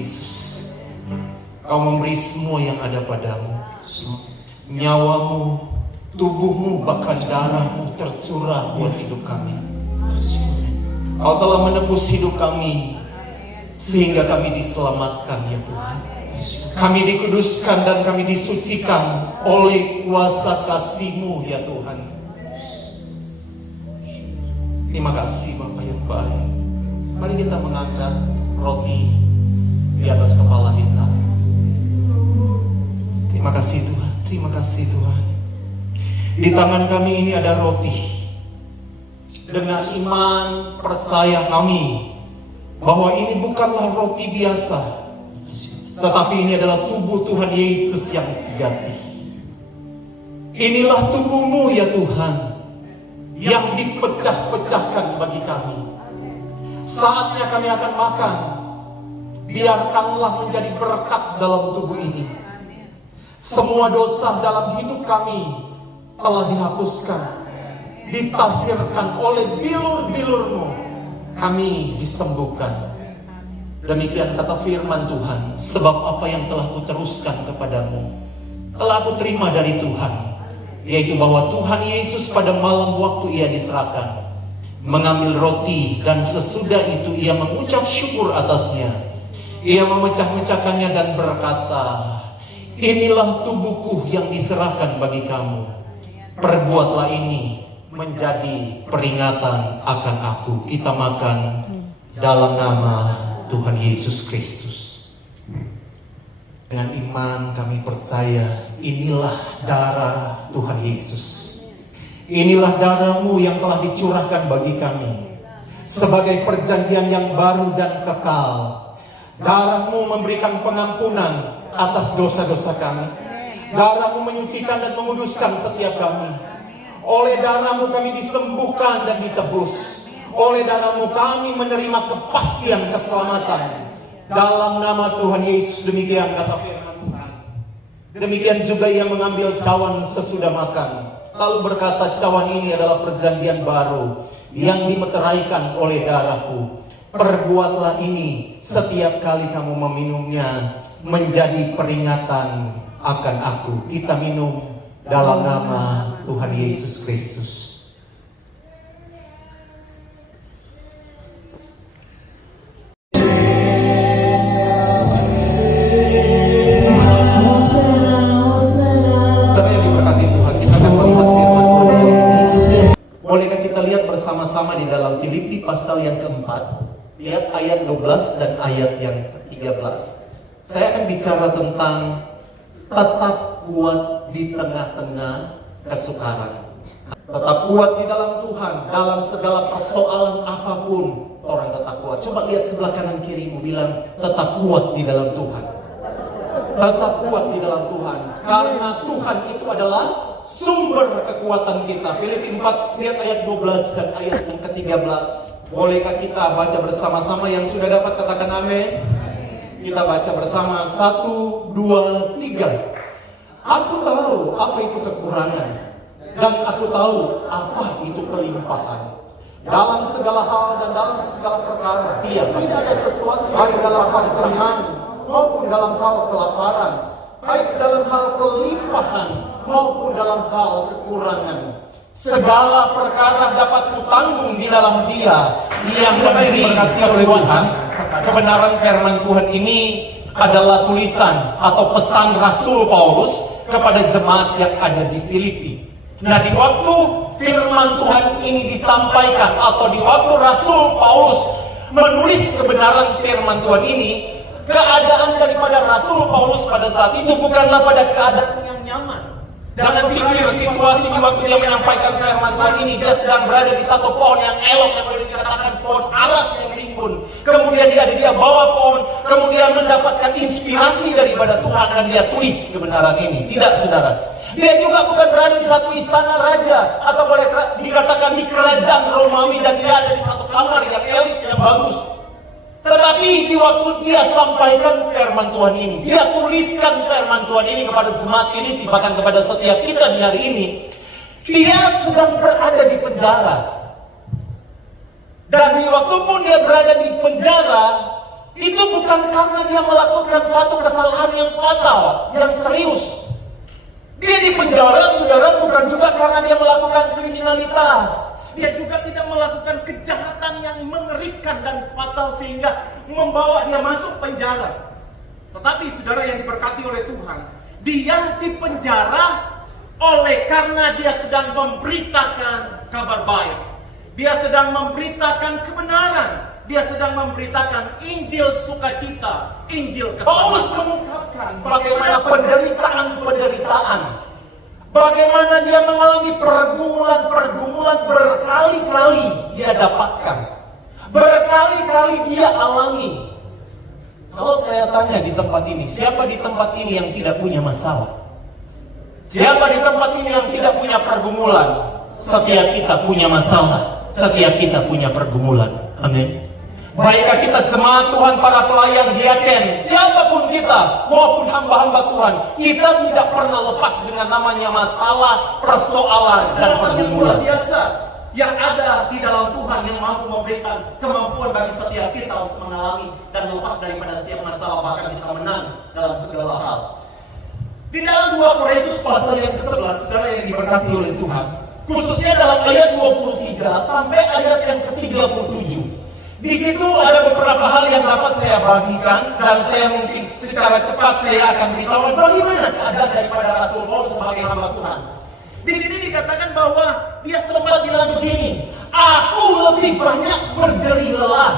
Yesus. Kau memberi semua yang ada padamu, nyawamu, tubuhmu, bahkan darahmu tercurah buat hidup kami. Kau telah menebus hidup kami sehingga kami diselamatkan ya Tuhan. Kami dikuduskan dan kami disucikan oleh kuasa kasih-Mu ya Tuhan. Terima kasih Bapa yang baik. Mari kita mengangkat roti di atas kepala kita. Terima kasih Tuhan, terima kasih Tuhan. Di tangan kami ini ada roti. Dengan iman percaya kami bahwa ini bukanlah roti biasa, tetapi ini adalah tubuh Tuhan Yesus yang sejati. Inilah tubuh-Mu ya Tuhan, yang dipecah-pecahkan bagi kami. Saatnya kami akan makan. Biarkanlah menjadi berkat dalam tubuh ini. Semua dosa dalam hidup kami telah dihapuskan, ditahirkan oleh bilur-bilur-Mu. Kami disembuhkan. Demikian kata firman Tuhan. Sebab apa yang telah kuteruskan kepadamu telah aku terima dari Tuhan, yaitu bahwa Tuhan Yesus pada malam waktu Ia diserahkan mengambil roti, dan sesudah itu Ia mengucap syukur atasnya. Ia memecah-mecahkannya dan berkata, inilah tubuhku yang diserahkan bagi kamu. Perbuatlah ini menjadi peringatan akan aku. Kita makan dalam nama Tuhan Yesus Kristus. Dengan iman kami percaya inilah darah Tuhan Yesus. Inilah darah-Mu yang telah dicurahkan bagi kami sebagai perjanjian yang baru dan kekal. Darah-Mu memberikan pengampunan atas dosa-dosa kami. Darah-Mu menyucikan dan menguduskan setiap kami. Oleh darah-Mu kami disembuhkan dan ditebus. Oleh darah-Mu kami menerima kepastian keselamatan. Dalam nama Tuhan Yesus, demikian kata firman Tuhan. Demikian juga Ia mengambil cawan sesudah makan, lalu berkata, cawan ini adalah perjanjian baru yang dimeteraikan oleh darahku. Perbuatlah ini setiap kali kamu meminumnya menjadi peringatan akan aku. Kita minum dalam nama Tuhan Yesus Kristus. Bolehkah kita lihat bersama-sama di dalam Filipi pasal yang keempat. Lihat ayat 12 dan ayat yang ke-13. Saya akan bicara tentang tetap kuat di tengah-tengah kesukaran. Tetap kuat di dalam Tuhan, dalam segala persoalan apapun orang tetap kuat. Coba lihat sebelah kanan kirimu, bilang tetap kuat di dalam Tuhan. Tetap kuat di dalam Tuhan, karena Tuhan itu adalah sumber kekuatan kita. Filipi 4, lihat ayat 12 dan ayat yang ke-13. Bolehkah kita baca bersama-sama? Yang sudah dapat katakan amin. Kita baca bersama. 1, 2, 3. Aku tahu apa itu kekurangan, dan aku tahu apa itu kelimpahan. Dalam segala hal dan dalam segala perkara, tidak ada sesuatu baik dalam hal keringan maupun dalam hal kelaparan, baik dalam hal kelimpahan maupun dalam hal kekurangan. Segala perkara dapat kutanggung di dalam Dia yang memberi kekuatan. Kebenaran firman Tuhan ini adalah tulisan atau pesan Rasul Paulus kepada jemaat yang ada di Filipi. Nah, di waktu firman Tuhan ini disampaikan, atau di waktu Rasul Paulus menulis kebenaran firman Tuhan ini, keadaan daripada Rasul Paulus pada saat itu bukanlah pada keadaan yang nyaman. Jangan pikir situasi di waktu dia menyampaikan firman Tuhan ini, dia sedang berada di satu pohon yang elok, yang boleh dikatakan pohon aras yang rimbun. Kemudian dia bawa pohon, kemudian mendapatkan inspirasi daripada Tuhan, dan dia tulis kebenaran ini. Tidak, saudara. Dia juga bukan berada di satu istana raja, atau boleh dikatakan di kerajaan Romawi, dan dia ada di satu kamar yang elit, yang bagus. Tetapi di waktu dia sampaikan firman Tuhan ini, dia tuliskan firman Tuhan ini kepada jemaat Filipi, bahkan kepada setiap kita di hari ini, dia sedang berada di penjara. Dan di waktu pun dia berada di penjara, itu bukan karena dia melakukan satu kesalahan yang fatal, yang serius. Dia di penjara, saudara, bukan juga karena dia melakukan kriminalitas. Dia juga tidak melakukan kejahatan yang mengerikan dan fatal sehingga membawa dia masuk penjara. Tetapi saudara yang diberkati oleh Tuhan, dia di penjara oleh karena dia sedang memberitakan kabar baik. Dia sedang memberitakan kebenaran. Dia sedang memberitakan Injil sukacita, Injil keselamatan. Paulus mengungkapkan bagaimana penderitaan, bagaimana dia mengalami pergumulan berkali-kali dia dapatkan, berkali-kali dia alami. Kalau saya tanya di tempat ini, siapa di tempat ini yang tidak punya masalah? Siapa di tempat ini yang tidak punya pergumulan? Setiap kita punya masalah, setiap kita punya pergumulan. Amin. Baikkah kita jemaat Tuhan, para pelayan, diaken, siapapun kita, maupun hamba-hamba Tuhan, kita tidak pernah lepas dengan namanya masalah, persoalan, dan pergumulan biasa yang ada di dalam Tuhan yang mampu memberikan kemampuan bagi setiap kita untuk mengalami dan lepas daripada setiap masalah, bahkan kita menang dalam segala hal. Di dalam 2 Korintus pasal yang ke-11, saudara yang diberkati oleh Tuhan, khususnya dalam ayat 23 sampai ayat yang ke-37. Di situ ada beberapa hal yang dapat saya bagikan dan saya mungkin secara cepat saya akan beritahu bagaimana keadaan daripada Rasul Paulus sebagai hamba Tuhan. Di sini dikatakan bahwa dia sempat bilang begini, aku lebih banyak berderi lelah,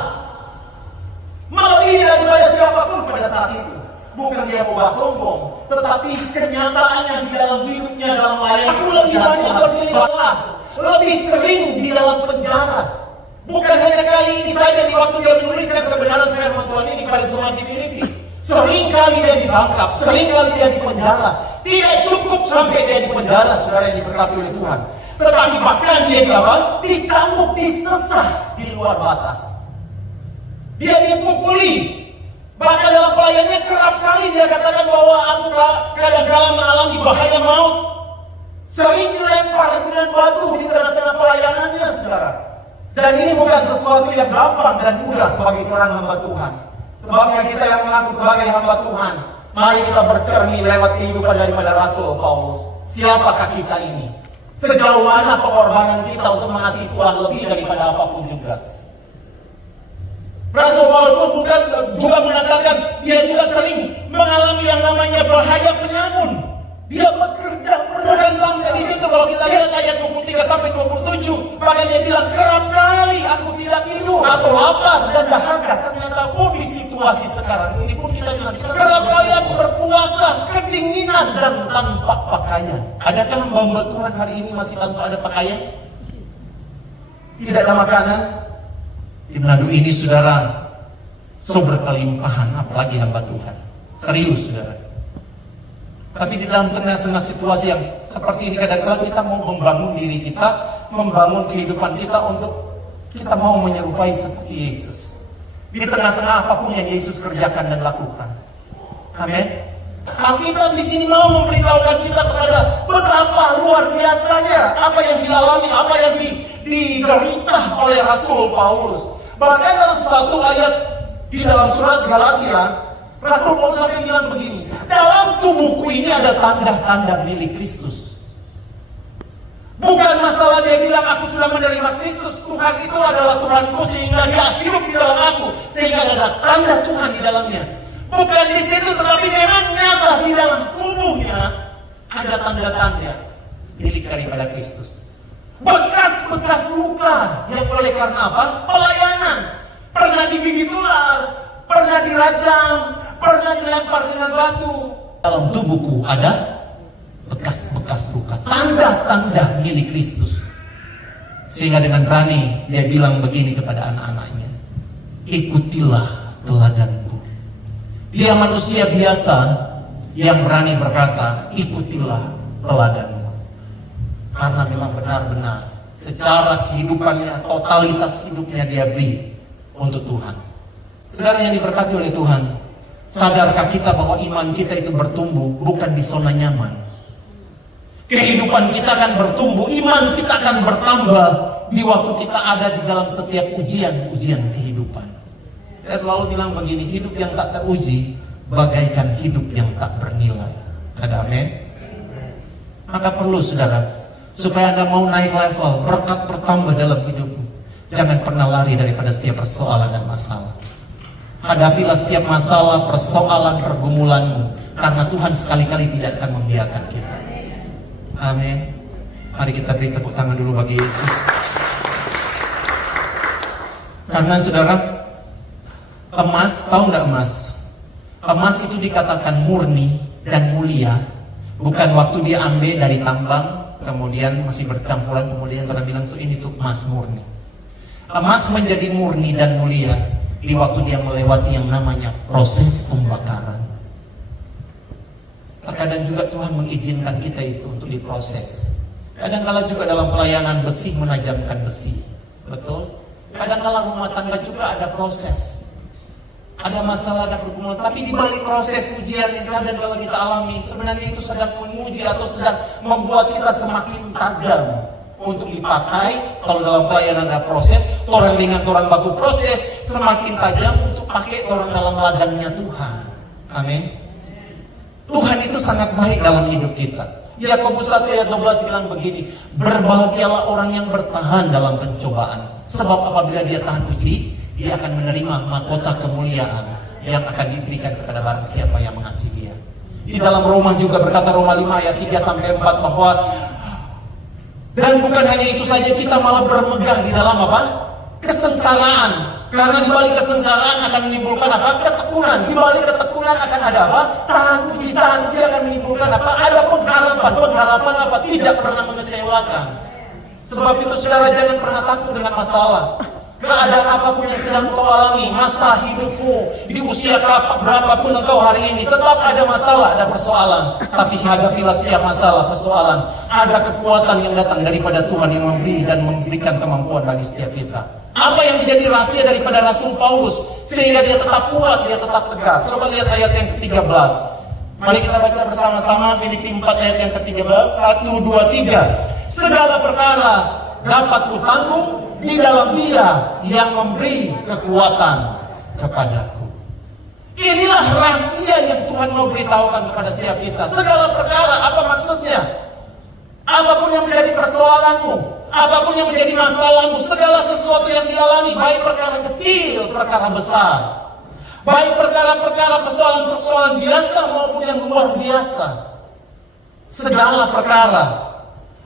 melebihi daripada siapapun pada saat itu. Bukan dia mau sombong, tetapi kenyataannya di dalam hidupnya, dalam layar, aku lebih banyak berderi lelah, lebih sering di dalam penjara. Bukan hanya kali ini saja di waktu dia menuliskan kebenaran firman Tuhan ini kepada jemaat di Filipi. Sering kali dia ditangkap, sering kali dia dipenjara. Tidak cukup sampai dia dipenjara, saudara yang diberkati oleh Tuhan. Tetapi bahkan dia dicambuk, disesah di luar batas. Dia dipukuli. Bahkan dalam pelayanannya kerap kali dia katakan bahwa aku kadang-kala mengalami bahaya maut. Sering dilempar dengan batu di tengah-tengah pelayanannya, saudara. Dan ini bukan sesuatu yang gampang dan mudah sebagai seorang hamba Tuhan. Sebabnya kita yang mengaku sebagai hamba Tuhan, mari kita bercermin lewat kehidupan daripada Rasul Paulus. Siapakah kita ini? Sejauh mana pengorbanan kita untuk mengasihi Tuhan lebih daripada apapun juga? Rasul Paulus pun bukan juga mengatakan dia juga sering mengalami yang namanya bahaya penyamun. Dia bekerja berat sampai di situ. Kalau kita lihat ayat 23 sampai 27, maka dia bilang kerap kali aku tidak tidur atau lapar dan dahaga. Ternyata pun di situasi sekarang ini pun kita bilang kerap kali aku berpuasa kedinginan dan tanpa pakaian. Adakah hamba Tuhan hari ini masih tanpa ada pakaian? Tidak ada makanan? Di Manado ini, saudara, sumber kelimpahan, apalagi hamba Tuhan. Serius, saudara. Tapi di dalam tengah-tengah situasi yang seperti ini, kadang-kadang kita mau membangun diri kita, membangun kehidupan kita untuk kita mau menyerupai seperti Yesus. Di tengah-tengah apapun yang Yesus kerjakan dan lakukan. Amin. Alkitab di sini mau memberitahukan kita kepada betapa luar biasanya apa yang dialami, apa yang diderita oleh Rasul Paulus. Bahkan dalam satu ayat di dalam surat Galatia, Rasul Paulus sampai bilang begini, dalam tubuhku ini ada tanda-tanda milik Kristus. Bukan masalah dia bilang aku sudah menerima Kristus, Tuhan itu adalah Tuhanku sehingga dia hidup di dalam aku, sehingga ada tanda Tuhan di dalamnya. Bukan di situ, tetapi memang nyata di dalam tubuhnya ada tanda-tanda milik daripada Kristus. Bekas-bekas luka yang oleh karena apa? Pelayanan. Pernah digigit ular, pernah dirajam, pernah dilempar dengan batu. Dalam tubuhku ada bekas-bekas luka, tanda-tanda milik Kristus. Sehingga dengan berani dia bilang begini kepada anak-anaknya, ikutilah teladanku. Dia manusia biasa yang berani berkata, ikutilah teladanku. Karena memang benar-benar secara kehidupannya, totalitas hidupnya dia beri untuk Tuhan. Saudara yang diberkati oleh Tuhan, sadarkah kita bahwa iman kita itu bertumbuh bukan di zona nyaman? Kehidupan kita akan bertumbuh, iman kita akan bertambah di waktu kita ada di dalam setiap ujian-ujian kehidupan. Saya selalu bilang begini, hidup yang tak teruji bagaikan hidup yang tak bernilai. Ada amin? Maka perlu saudara, supaya Anda mau naik level, berkat bertambah dalam hidupmu, jangan pernah lari daripada setiap persoalan dan masalah. Hadapilah setiap masalah, persoalan, pergumulanmu, karena Tuhan sekali-kali tidak akan membiarkan kita. Amin. Mari kita beri tepuk tangan dulu bagi Yesus. Karena saudara, emas, tahu nggak emas? Emas itu dikatakan murni dan mulia, bukan waktu dia ambil dari tambang, kemudian masih bercampuran, kemudian orang bilang, so ini tuh emas murni. Emas menjadi murni dan mulia di waktu dia melewati yang namanya proses pembakaran. Terkadang juga Tuhan mengizinkan kita itu untuk diproses. Kadang-kala juga dalam pelayanan besi menajamkan besi. Betul? Kadang-kala rumah tangga juga ada proses. Ada masalah, ada pergumulan. Tapi di balik proses ujian yang kadang-kala kita alami, sebenarnya itu sedang menguji atau sedang membuat kita semakin tajam untuk dipakai. Kalau dalam pelayanan ada proses, orang dengan orang baku proses, semakin tajam untuk pakai orang dalam ladangnya Tuhan. Amin. Tuhan itu sangat baik dalam hidup kita. Yakobus 1 ayat 12 bilang begini, berbahagialah orang yang bertahan dalam pencobaan, sebab apabila dia tahan uji, dia akan menerima mahkota kemuliaan yang akan diberikan kepada barang siapa yang mengasihi dia. Di dalam Roma juga berkata, Roma 5 ayat 3-4 bahwa, dan bukan hanya itu saja, kita malah bermegah di dalam apa? Kesengsaraan. Karena di balik kesengsaraan akan menimbulkan apa? Ketekunan. Di balik ketekunan akan ada apa? Tahan uji akan menimbulkan apa? Ada pengharapan. Pengharapan apa? Tidak pernah mengecewakan. Sebab itu saudara, jangan pernah takut dengan masalah. Keadaan apapun yang sedang kau alami, masa hidupmu, di usia berapapun engkau hari ini, tetap ada masalah, ada persoalan. Tapi hadapilah setiap masalah, persoalan. Ada kekuatan yang datang daripada Tuhan yang memberi dan memberikan kemampuan bagi setiap kita. Apa yang menjadi rahasia daripada Rasul Paulus sehingga dia tetap kuat, dia tetap tegar? Coba lihat ayat yang ke-13. Mari kita baca bersama-sama Filipi 4 ayat yang ke-13. 1, 2, 3. Segala perkara dapat kutanggung di dalam Dia yang memberi kekuatan kepadaku. Inilah rahasia yang Tuhan mau beritahukan kepada setiap kita. Segala perkara, apa maksudnya? Apapun yang menjadi persoalanmu, apapun yang menjadi masalahmu, segala sesuatu yang dialami, baik perkara kecil, perkara besar, baik perkara-perkara persoalan-persoalan biasa maupun yang luar biasa, segala perkara.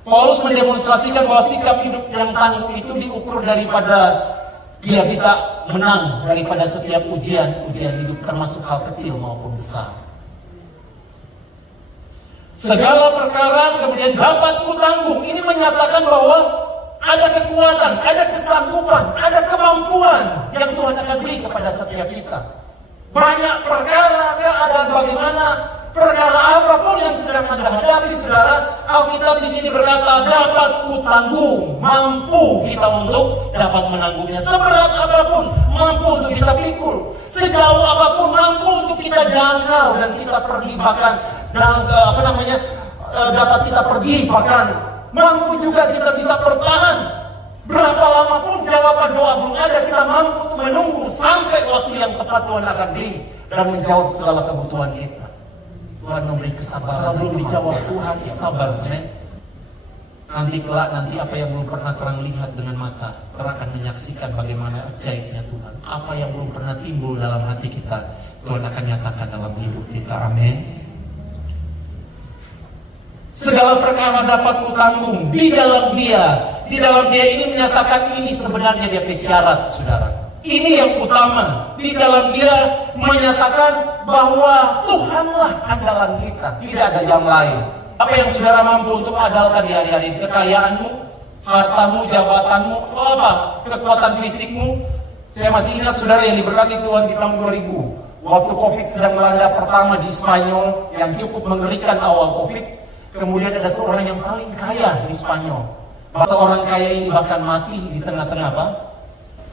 Paulus mendemonstrasikan bahwa sikap hidup yang tangguh itu diukur daripada dia bisa menang daripada setiap ujian hidup, termasuk hal kecil maupun besar. Segala perkara kemudian dapat kutanggung. Ini menyatakan bahwa ada kekuatan, ada kesanggupan, ada kemampuan yang Tuhan akan beri kepada setiap kita. Banyak perkara, keadaan bagaimana, perkara apapun yang sedang Anda hadapi, saudara, Alkitab di sini berkata dapat kutanggung, mampu kita untuk dapat menanggungnya. Seberat apapun, mampu untuk kita pikul. Sejauh apapun, mampu untuk kita jangkau dan kita pergi bahkan dan dapat kita pergi bahkan mampu juga kita bisa bertahan. Berapa lama pun jawaban doa belum ada, kita mampu untuk menunggu sampai waktu yang tepat Tuhan akan beri dan menjawab segala kebutuhan kita. Tuhan memberi kesabaran, belum dijawab Tuhan sabar, amen. Nanti kelak, nanti apa yang belum pernah terang lihat dengan mata, terang akan menyaksikan bagaimana ajaibnya Tuhan. Apa yang belum pernah timbul dalam hati kita, Tuhan akan nyatakan dalam hidup kita, amin. Segala perkara dapat kutanggung di dalam Dia. Di dalam Dia ini menyatakan ini sebenarnya dia syarat, saudara. Ini yang utama. Di dalam Dia menyatakan bahwa Tuhanlah andalan kita, tidak ada yang lain. Apa yang saudara mampu untuk andalkan di hari-hari? Kekayaanmu, hartamu, jabatanmu, atau apa? Kekuatan fisikmu. Saya masih ingat saudara yang diberkati Tuhan di tahun 2000. Waktu COVID sedang melanda pertama di Spanyol, yang cukup mengerikan awal COVID. Kemudian ada seorang yang paling kaya di Spanyol. Seorang kaya ini bahkan mati di tengah-tengah apa?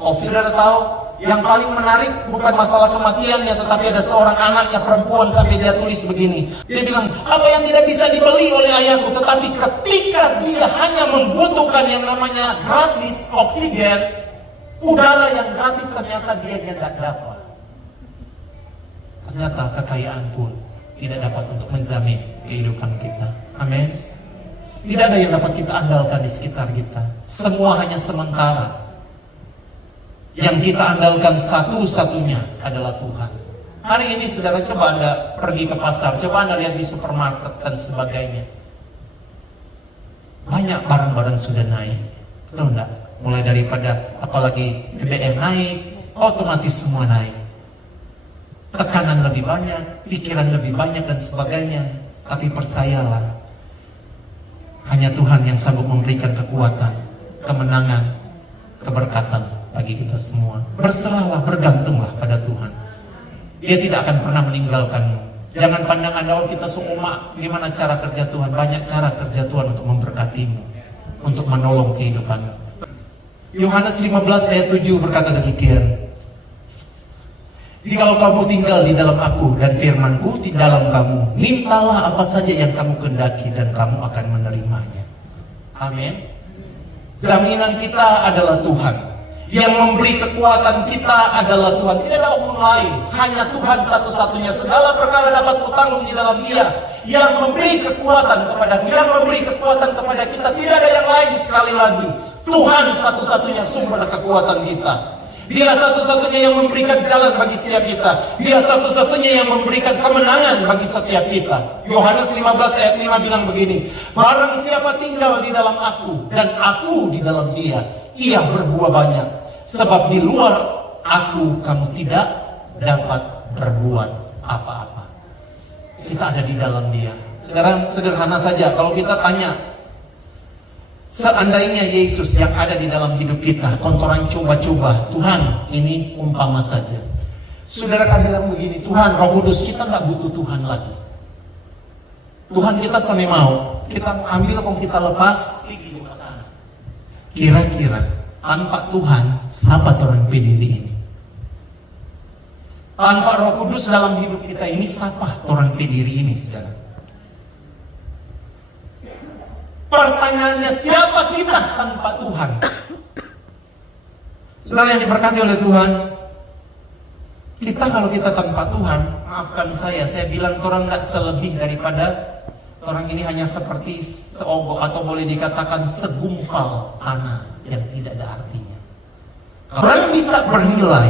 COVID. Saudara tahu, yang paling menarik bukan masalah kematiannya, tetapi ada seorang anaknya perempuan sampai dia tulis begini. Dia bilang, apa yang tidak bisa dibeli oleh ayahku, tetapi ketika dia hanya membutuhkan yang namanya gratis oksigen, udara yang gratis, ternyata dia tidak dapat. ternyata kekayaan pun tidak dapat untuk menjamin kehidupan kita. Amin. Tidak ada yang dapat kita andalkan di sekitar kita. Semua hanya sementara. Yang kita andalkan satu-satunya adalah Tuhan. Hari ini saudara, coba Anda pergi ke pasar, coba Anda lihat di supermarket dan sebagainya. Banyak barang-barang sudah naik, betul enggak? Mulai daripada apalagi BBM naik, otomatis semua naik. Tekanan lebih banyak, pikiran lebih banyak dan sebagainya. Tapi percayalah, hanya Tuhan yang sanggup memberikan kekuatan, kemenangan, keberkatan bagi kita semua. Berserahlah, bergantunglah pada Tuhan. Dia tidak akan pernah meninggalkanmu. Jangan pandang Anda, oh kita seumat, gimana cara kerja Tuhan? Banyak cara kerja Tuhan untuk memberkatimu, untuk menolong kehidupanmu. Yohanes 15 ayat 7 berkata demikian. Jikalau kamu tinggal di dalam aku dan firmanku di dalam kamu, mintalah apa saja yang kamu kehendaki dan kamu akan menerimanya. Amin. Jaminan kita adalah Tuhan. Yang memberi kekuatan kita adalah Tuhan. Tidak ada oknum lain. Hanya Tuhan satu-satunya. Segala perkara dapat kutanggung di dalam Dia. Yang memberi kekuatan kepadaku, yang memberi kekuatan kepada kita. Tidak ada yang lain sekali lagi. Tuhan satu-satunya sumber kekuatan kita. Dia satu-satunya yang memberikan jalan bagi setiap kita. Dia satu-satunya yang memberikan kemenangan bagi setiap kita. Yohanes 15 ayat 5 bilang begini, barang siapa tinggal di dalam aku dan aku di dalam dia, ia berbuah banyak. Sebab di luar aku kamu tidak dapat berbuat apa-apa. Kita ada di dalam dia. Saudara, sederhana saja kalau kita tanya, seandainya Yesus yang ada di dalam hidup kita, kontoran coba-coba, Tuhan ini umpama saja. Saudara kan bilang begini, Tuhan Roh Kudus, kita nggak butuh Tuhan lagi. Tuhan kita sampai mau, kita ambil kok kita lepas, pergi ke sana. Kira-kira tanpa Tuhan, siapa orang peduli ini? Tanpa Roh Kudus dalam hidup kita ini, siapa orang peduli ini, saudara? Pertanyaannya, siapa kita tanpa Tuhan? Saudara yang diberkati oleh Tuhan, kita kalau kita tanpa Tuhan, maafkan saya bilang orang tidak selebih daripada orang ini hanya seperti seogok atau boleh dikatakan segumpal tanah yang tidak ada artinya. Orang bisa bernilai,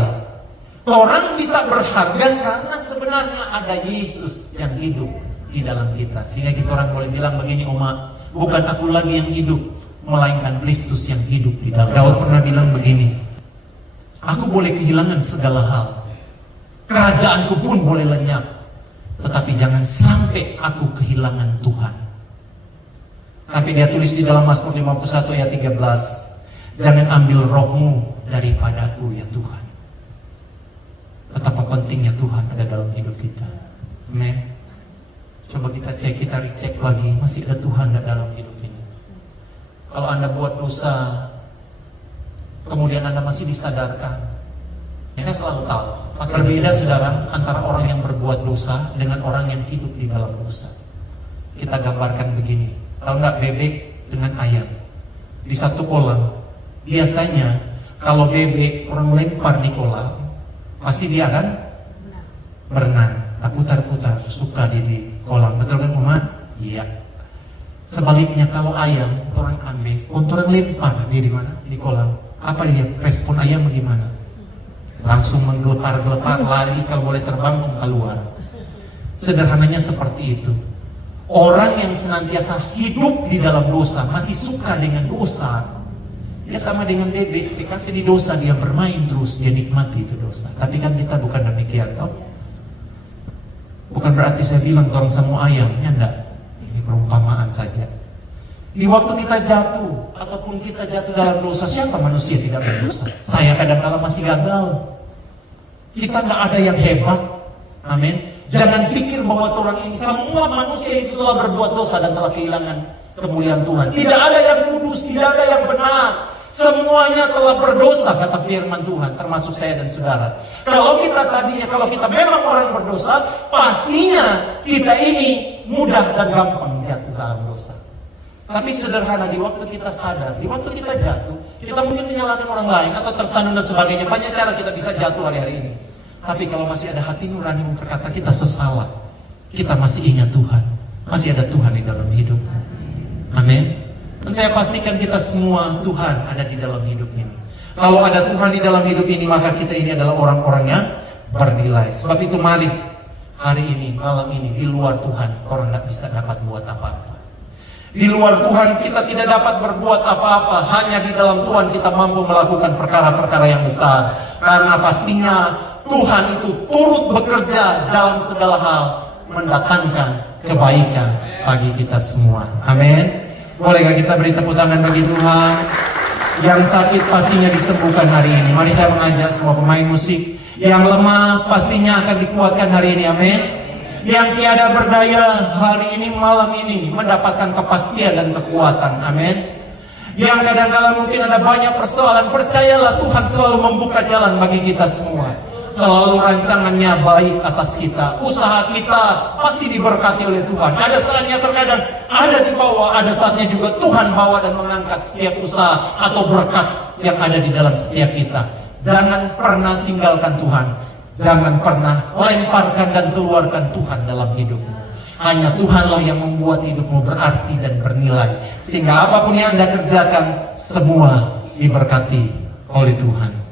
orang bisa berharga karena sebenarnya ada Yesus yang hidup di dalam kita. Sehingga kita orang boleh bilang begini, Oma, bukan aku lagi yang hidup, melainkan Kristus yang hidup di dalam. Daud pernah bilang begini, aku boleh kehilangan segala hal, kerajaanku pun boleh lenyap, tetapi jangan sampai aku kehilangan Tuhan. Tapi dia tulis di dalam Mazmur 51 ayat 13, jangan ambil rohmu daripadaku ya Tuhan. Betapa pentingnya Tuhan ada dalam hidup kita. Amen. Coba kita cek, kita recek lagi, masih ada Tuhan dalam hidup ini. Kalau Anda buat dosa, kemudian Anda masih disadarkan, saya selalu tahu, masih berbeda saudara antara orang yang berbuat dosa dengan orang yang hidup di dalam dosa. Kita gambarkan begini, tahu nggak bebek dengan ayam di satu kolam? Biasanya kalau bebek orang lempar di kolam, pasti dia akan berenang, putar-putar, suka di kolam, betul kan Mama? Iya. Sebaliknya kalau ayam, orang ambil, orang lempar dia di mana? Di kolam. Apa dia respon ayam bagaimana? Langsung menggelepar-gelepar, lari, kalau boleh terbang keluar. Sederhananya seperti itu. Orang yang senantiasa hidup di dalam dosa, masih suka dengan dosa, dia sama dengan bebek, dikasih di dosa, dia bermain terus, dia nikmati itu dosa. Tapi kan kita bukan demikian, toh? Bukan berarti saya bilang orang semua ayam, ya enggak. Ini perumpamaan saja. Di waktu kita jatuh, ataupun kita jatuh dalam dosa, siapa manusia tidak berdosa? Saya kadang-kala masih gagal. Kita nggak ada yang hebat. Amin. Jangan pikir bahwa orang ini, semua manusia itu telah berbuat dosa dan telah kehilangan kemuliaan Tuhan. Tidak ada yang kudus, tidak ada yang benar. Semuanya telah berdosa, kata firman Tuhan, termasuk saya dan saudara. Kalau kita memang orang berdosa, pastinya kita ini mudah dan gampang jatuh dalam dosa. Tapi sederhana, di waktu kita sadar, di waktu kita jatuh, kita mungkin menyalahkan orang lain atau tersandung dan sebagainya. Banyak cara kita bisa jatuh hari-hari ini. Tapi kalau masih ada hati nurani berkata kita sesalah, kita masih ingat Tuhan, masih ada Tuhan di dalam hidup. Amin. Dan saya pastikan kita semua Tuhan ada di dalam hidup ini. Kalau ada Tuhan di dalam hidup ini, maka kita ini adalah orang-orang yang bernilai. Sebab itu mari hari ini, malam ini, di luar Tuhan orang tidak bisa dapat buat apa-apa. Di luar Tuhan kita tidak dapat berbuat apa-apa. Hanya di dalam Tuhan kita mampu melakukan perkara-perkara yang besar. Karena pastinya Tuhan itu turut bekerja dalam segala hal, mendatangkan kebaikan bagi kita semua. Amin. Bolehkah kita beri tepuk tangan bagi Tuhan? Yang sakit pastinya disembuhkan hari ini. Mari saya mengajak semua pemain musik. Yang lemah pastinya akan dikuatkan hari ini. Amin. Yang tiada berdaya hari ini, malam ini mendapatkan kepastian dan kekuatan. Amin. Yang kadang-kala mungkin ada banyak persoalan, percayalah Tuhan selalu membuka jalan bagi kita semua. Selalu rancangannya baik atas kita. Usaha kita pasti diberkati oleh Tuhan. Ada saatnya terkadang ada di bawah, ada saatnya juga Tuhan bawa dan mengangkat setiap usaha atau berkat yang ada di dalam setiap kita. Jangan pernah tinggalkan Tuhan. Jangan pernah lemparkan dan keluarkan Tuhan dalam hidupmu. Hanya Tuhanlah yang membuat hidupmu berarti dan bernilai. Sehingga apapun yang Anda kerjakan, semua diberkati oleh Tuhan.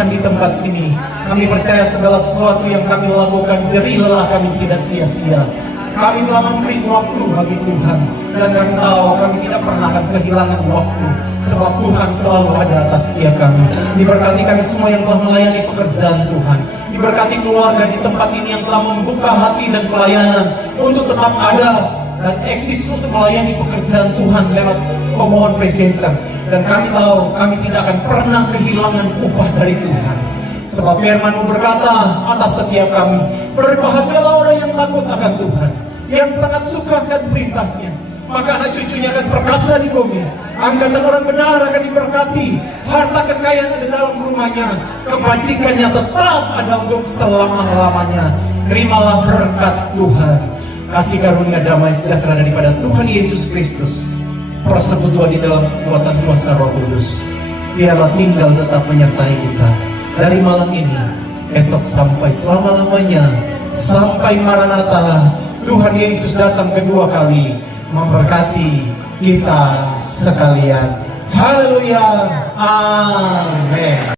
Tuhan di tempat ini, kami percaya segala sesuatu yang kami lakukan, jerih lelah kami tidak sia-sia. Kami telah memberi waktu bagi Tuhan, dan kami tahu kami tidak pernah akan kehilangan waktu, sebab Tuhan selalu ada atas setiap kami. Diberkati kami semua yang telah melayani pekerjaan Tuhan. Diberkati keluarga di tempat ini yang telah membuka hati dan pelayanan untuk tetap ada dan eksis untuk melayani pekerjaan Tuhan lewat pemohon presenter. Dan kami tahu kami tidak akan pernah kehilangan upah dari Tuhan. Sebab firman-Mu berkata atas setiap kami, berbahagialah orang yang takut akan Tuhan, yang sangat suka akan perintah-Nya, maka anak cucunya akan perkasa di bumi. Angkatan orang benar akan diberkati, harta kekayaan ada dalam rumahnya, kebajikannya tetap ada untuk selama-lamanya. Terimalah berkat Tuhan, kasih karunia damai sejahtera daripada Tuhan Yesus Kristus, persekutuan di dalam kekuatan kuasa Roh Kudus, biarlah tinggal tetap menyertai kita dari malam ini, esok sampai selama-lamanya, sampai Maranatha, Tuhan Yesus datang kedua kali memberkati kita sekalian. Haleluya, amin.